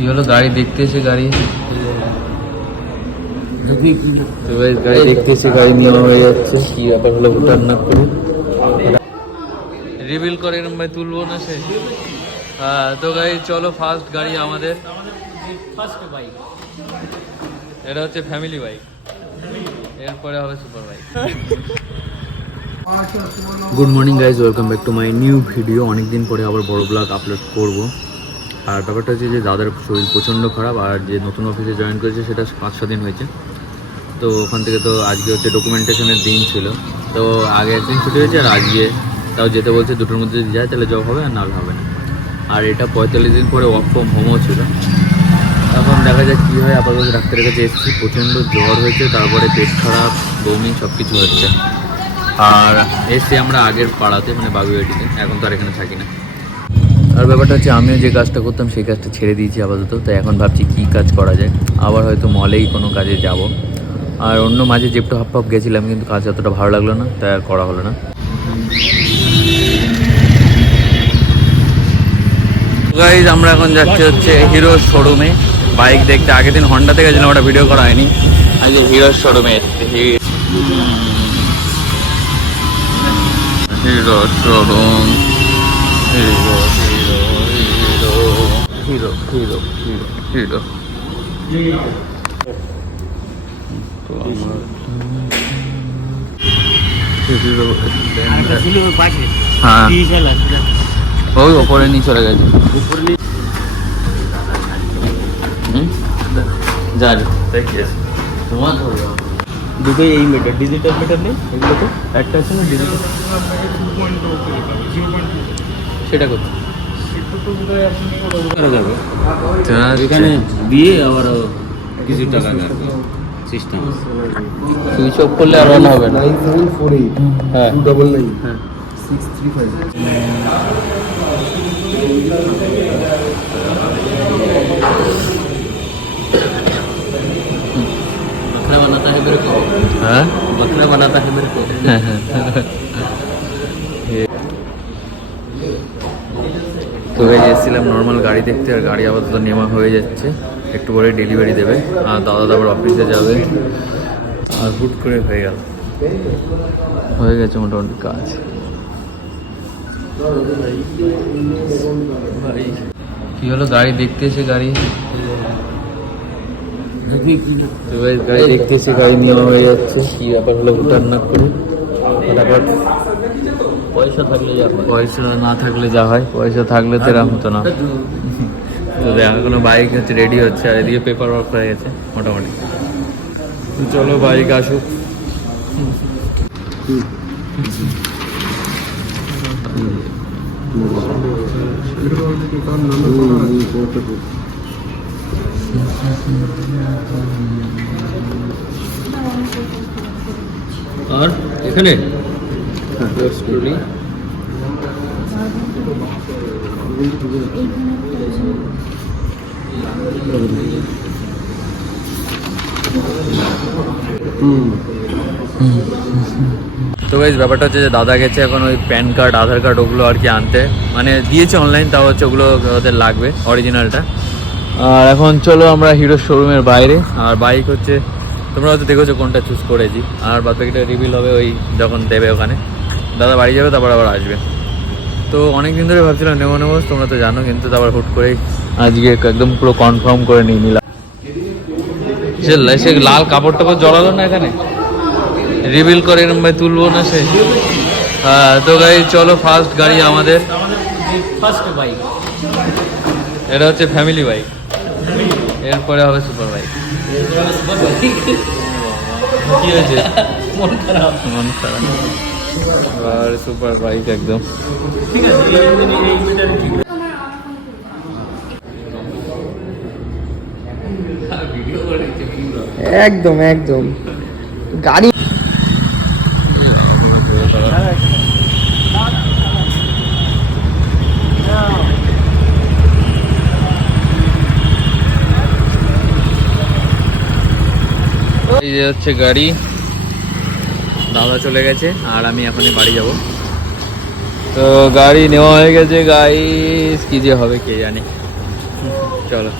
কি হলো? গাড়ি দেখতে এসে গাড়ি? গাড়ি দেখতে এসে গাড়ি নেওয়া হয়ে যাচ্ছে। কি ব্যাপার হলো ভুটান না করে রিভিল করে এরম ভাই তুলবো না সে? হ্যাঁ তো গাড়ি চলো ফার্স্ট গাড়ি আমাদের। ফার্স্ট বাইক এটা হচ্ছে ফ্যামিলি বাইক এরপরে হবে super bike good morning guys welcome back to my new video অনেকদিন পরে আবার বড় ব্লগ আপলোড করব। আর ব্যাপারটা হচ্ছে যে দাদার শরীর প্রচণ্ড খারাপ আর যে নতুন অফিসে জয়েন করেছে সেটা পাঁচ ছ দিন হয়েছে। তো ওখান থেকে তো আজকে হচ্ছে ডকুমেন্টেশনের দিন ছিল। তো আগে একদিন ছুটি হয়েছে আর আজকে তাও যেতে বলছে দুটোর মধ্যে যদি যায় তাহলে জব হবে আর নাহলে হবে না। আর এটা পঁয়তাল্লিশ দিন পরে ওয়ার্ক ফ্রম হোমও ছিল। এখন দেখা যাক কী হয়, আপাতত ডাক্তারের কাছে এসেছি, প্রচণ্ড জ্বর হয়েছে, তারপরে পেট খারাপ, বমি সব কিছু হচ্ছে। আর এসছি আমরা আগের পাড়াতে মানে বাগুইয়াটিতে এখন তো আর এখানে থাকি না। আর ব্যাপারটা হচ্ছে আমিও যে কাজটা করতাম সেই কাজটা ছেড়ে দিয়েছি আপাতত। তাই এখন ভাবছি কী কাজ করা যায়। আবার হয়তো মলেই কোনো কাজে যাব। আর অন্য মাঝে জেপটো হাফ হাফ গেছিলাম, কিন্তু কাজ অতটা ভালো লাগল না, তাই আর করা হলো না। আমরা এখন যাচ্ছি হচ্ছে হিরো শোরুমে বাইক দেখতে আগের দিন হন্ডাতে গেছিলাম, ওটা ভিডিও করা হয়নি। আজকে হিরো শোরুমে Hero showroom Hero Hero Hero Hero Hero. তো আমার হ্যাঁ। ওই ওপরে নিয়ে চলে গেছে। তোমার ধরো। দুটোই এই মিটার ডিজিটাল মিটার নেই এগুলো তো একটা আছে না ডিজিটাল সেটা করতে এখানে দিয়ে আবার কিছু টাকা কাটবে সিস্টেম সুইচ অফ করলে আর অন হবে না হ্যাঁ হ্যাঁ बकरा बनाता है मेरे को হ্যাঁ बकरा बनाता है मेरे को তো গাইজ এসেছিলাম নর্মাল গাড়ি দেখতে আর গাড়ি আপাতত নেওয়া হয়ে যাচ্ছে। একটু পরে ডেলিভারি দেবে। আর দাদা তারপর অফিসে যাবে। আর হুট করে হয়ে গেল। হয়ে গেছে মোটামুটি কাজ। কি হলো গাড়ি দেখতে এসে গাড়ি? গাড়ি দেখতে এসে গাড়ি নেওয়া হয়ে যাচ্ছে। কি ব্যাপার হলো ভুটান না করে? পয়সা থাকলে যা পয়সা না থাকলে যা হয় পয়সা থাকলে তো এরকম হতো না। তো দেখ কোনো বাইক হচ্ছে রেডি হচ্ছে আর এদিকে পেপার ওয়ার্ক হয়ে গেছে মোটামুটি। চলো বাইক আসুক। আর এখানে? তো গাইজ ব্যাপারটা হচ্ছে যে দাদা গেছে এখন ওই প্যান কার্ড, আধার কার্ড, ওগুলো আর কি আনতে। মানে দিয়েছে অনলাইন তাও হচ্ছে ওগুলো ওদের লাগবে অরিজিনালটা আর এখন চলো আমরা হিরো শোরুমের বাইরে। আর বাইক হচ্ছে তোমরা হয়তো দেখেছ কোনটা চুজ করেছি। আর বাদ বাকিটা রিভিল হবে ওই যখন দেবে ওখানে। দাদা বাড়ি যাবে তারপর আবার আসবে। তো অনেক দিন ধরে ভাবছিলাম নেব নেব তোমরা তো জানো কিন্তু তারপর হুট করেই আজকে একদম পুরো কনফার্ম করে নিয়ে নিলাম। সে সে লাল কাপড় টাপড় জড়ালো না এখানে? রিভিল করে এরম ভাই তুলবো না সে? হ্যাঁ তো গাড়ি চলো ফার্স্ট গাড়ি আমাদের। ফার্স্ট বাইক এটা হচ্ছে ফ্যামিলি বাইক এরপরে হবে সুপার বাইক। কি হয়েছে? মন খারাপ। মন খারাপ। আর সুপার বাইক একদম। ঠিক আছে এই ইঞ্জিন এই মিটার ঠিক। একদম একদম। গাড়ি এই যে হচ্ছে গাড়ি। দাদা চলে গেছে, আর আমি এখনই বাড়ি যাব। তো গাড়ি নেওয়া হয়ে গেছে গাড়ি কি যে হবে কে জানে। চলো।